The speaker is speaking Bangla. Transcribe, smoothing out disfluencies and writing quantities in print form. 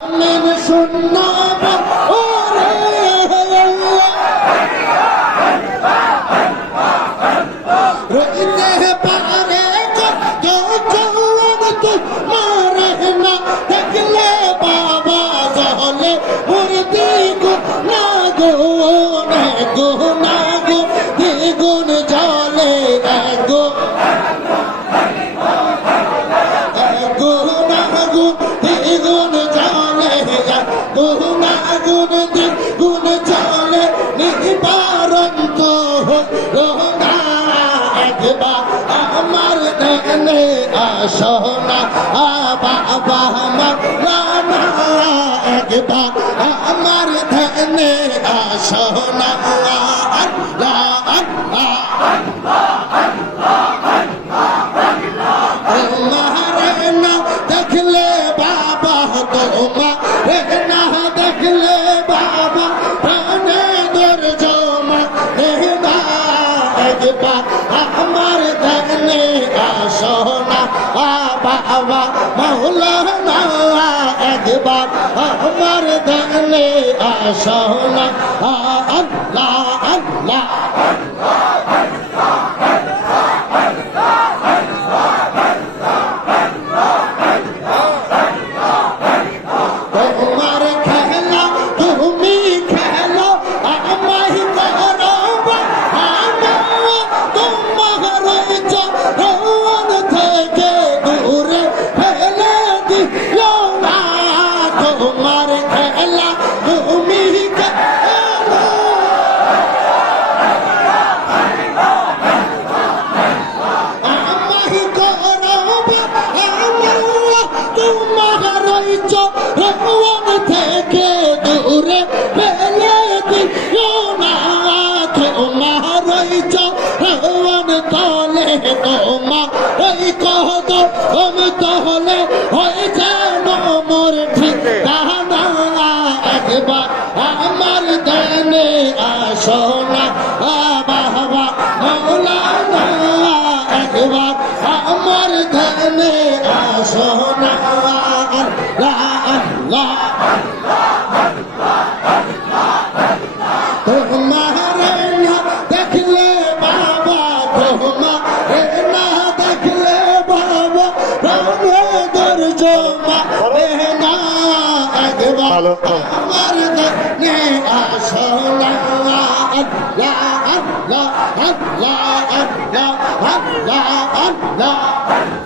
আমিন সুন্নাত ওরে রইতে পারে কত জওয়ান তোমারে না দেখলে বাবা জলে মুর্দি গো না গো দ্বিগুণ জলে গো দ্বিগুণ জলে দ্বিগুণ জলে নিবারন্ত হলো না একবার আমার ধ্যানে আসো না বাবা মাওলানা একবার আমার ধ্যানে আসো না আল্লাহ তোমারে না দেখলে বাবা তোমারে না দেখলে বাবা প্রাণে জমা না একবার আমার ধ্যানে আসো না বাবা মাওলানা একবার আমার ধ্যানে আসো না আল্লাহ আল্লাহ তোমার খেলা তুমি খেলো আমায় করো তোমার চরণ থেকে দূরে ফেলে দিও না তোমার খেলা তুমি খেলো আমায় করো তোমার চরণ থেকে দূরে ফেলে দিও না তোমার চরণ তলে তোমার কদম তলে হয়ে যেন মোর ঠিকানা একবার আমার ধ্যানে আসো না বাবা মাওলানা একবার আমার ধ্যানে আসো না আল্লাহ আল্লাহ তোমারে না দেখলে বাবা তোমারে না দেখলে বাবা প্রাণের জমা না একবার আমার ধ্যানে আসো না আল্লাহ আল্লাহ আল্লাহ আল্লাহ আল্লাহ আল্লাহ